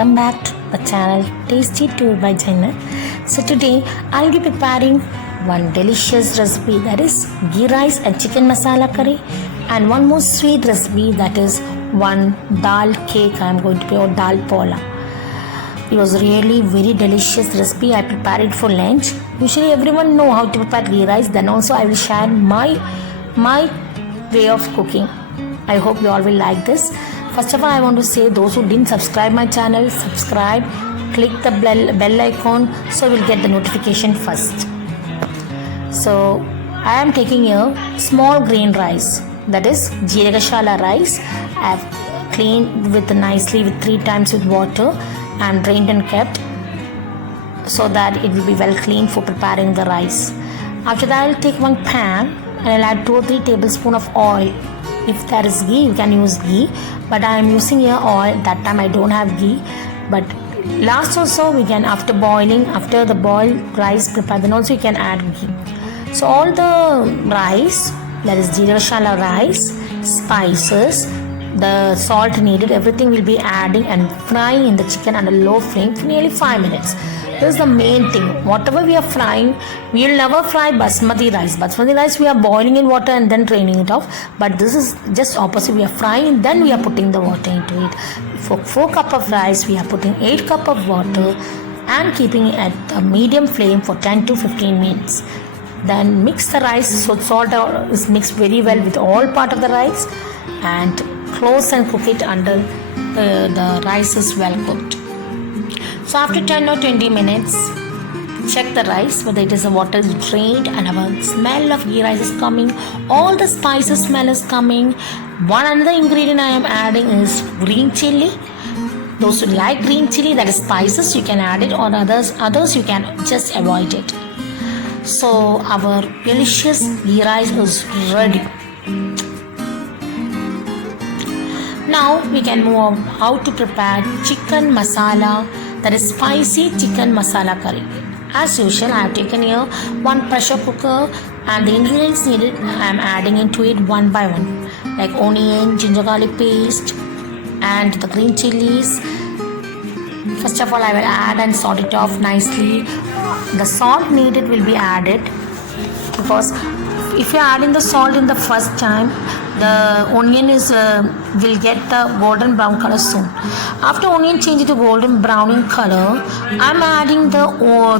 welcome back to the channel Tasty Tour by Jaina. So today I'll be preparing one delicious recipe, that is ghee rice and chicken masala curry, and one more sweet recipe, that is one dal cake I'm going to prepare, or dal pola. It was really very delicious recipe. I prepared it for lunch. Usually everyone know how to prepare ghee rice. Then also I will share my way of cooking. I hope you all will like this. First of all, I want to say those who didn't subscribe my channel, subscribe, click the bell icon so you will get the notification first. So I am taking a small green rice, that is Jeeragashala rice. I have cleaned with nicely with 3 times with water and drained and kept so that it will be well cleaned for preparing the rice. After that, I will take one pan and I will add 2 or 3 tablespoons of oil. If there is ghee, you can use ghee, but I am using here oil. That time I don't have ghee, but last also we can, after boiling, after the boiled rice prepared, then also you can add ghee. So all the rice, that is Jeeragashala rice, spices, the salt needed, everything will be adding and frying in the chicken under low flame for nearly 5 minutes. This is the main thing. Whatever we are frying, we will never fry basmati rice. Basmati rice we are boiling in water and then draining it off. But this is just opposite. We are frying, then we are putting the water into it. For 4 cups of rice, we are putting 8 cups of water and keeping it at a medium flame for 10 to 15 minutes. Then mix the rice so salt is mixed very well with all part of the rice, and close and cook it under the rice is well cooked. So after 10 or 20 minutes, check the rice whether it is the water is drained and our smell of ghee rice is coming. All the spices smell is coming. One another ingredient I am adding is green chili. Those who like green chili, that is spices, you can add it, or others you can just avoid it. So our delicious ghee rice is ready. Now we can move on how to prepare chicken masala, that is spicy chicken masala curry. As usual, I have taken here one pressure cooker, and the ingredients needed I am adding into it one by one, like onion, ginger garlic paste, and the green chilies. First of all, I will add and salt it off nicely. The salt needed will be added, because if you are adding the salt in the first time, the onion will get the golden brown color soon. After onion changes to golden brown in color, I am adding the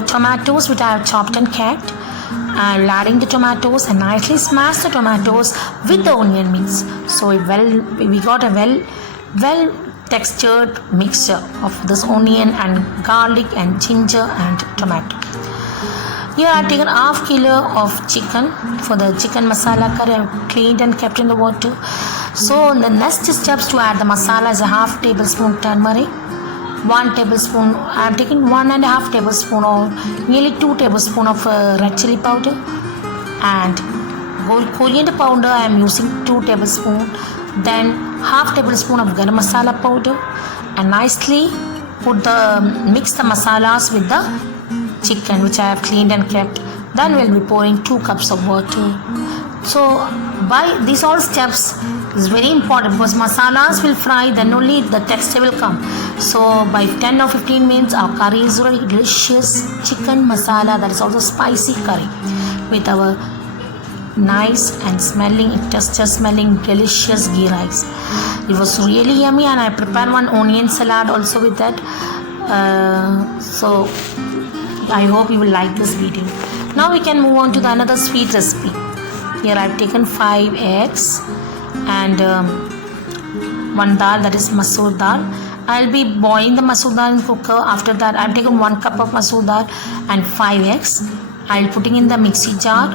tomatoes which I have chopped and kept. I will adding the tomatoes and nicely smash the tomatoes with the onion mix. So we got a well textured mixture of this onion and garlic and ginger and tomato. Here I have taken half kilo of chicken for the chicken masala curry. I have cleaned and kept in the water. So the next steps to add the masala is a half tablespoon turmeric, 1 tablespoon, I am taking 1.5 tablespoon or nearly 2 tablespoon of red chili powder, and coriander powder I am using 2 tablespoon, then half tablespoon of garam masala powder, and nicely mix the masalas with the chicken which I have cleaned and kept. Then we will be pouring 2 cups of water. So by these all steps is very important, because masalas will fry, then only the texture will come. So by 10 or 15 minutes our curry is ready. Delicious chicken masala, that is also spicy curry, with our nice and smelling delicious ghee rice. It was really yummy, and I prepared one onion salad also with that. So I hope you will like this video. Now we can move on to another sweet recipe. Here I have taken 5 eggs and one dal, that is masoor dal. I will be boiling the masoor dal in cooker. After that I have taken 1 cup of masoor dal and 5 eggs. I will putting in the mixie jar.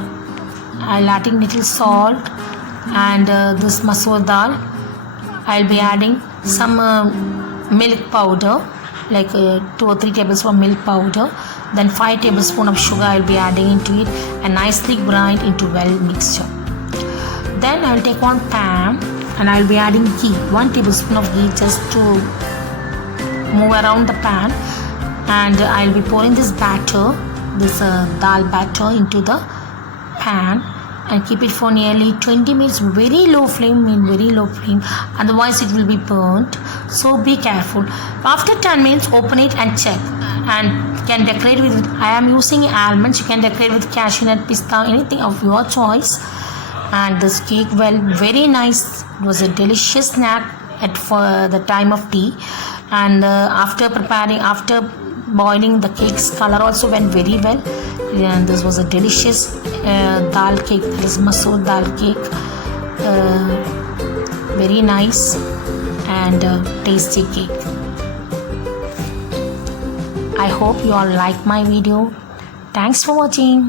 I will adding little salt and this masoor dal. I will be adding some milk powder, like 2 or 3 tablespoons of milk powder. Then 5 tablespoons of sugar I will be adding into it and nicely grind into well mixture. Then I will take one pan and I will be adding ghee, 1 tablespoon of ghee, just to move around the pan, and I will be pouring this batter, this dal batter into the pan and keep it for nearly 20 minutes. Very low flame, otherwise it will be burnt, so be careful. After 10 minutes, open it and check, and can decorate with, I am using almonds, you can decorate with cashew nut, pista, anything of your choice. And this cake, well, very nice. It was a delicious snack at for the time of tea. And after boiling, the cake's color also went very well. And this was a delicious dal cake, this masoor dal cake, very nice and tasty cake. I hope you all like my video. Thanks for watching.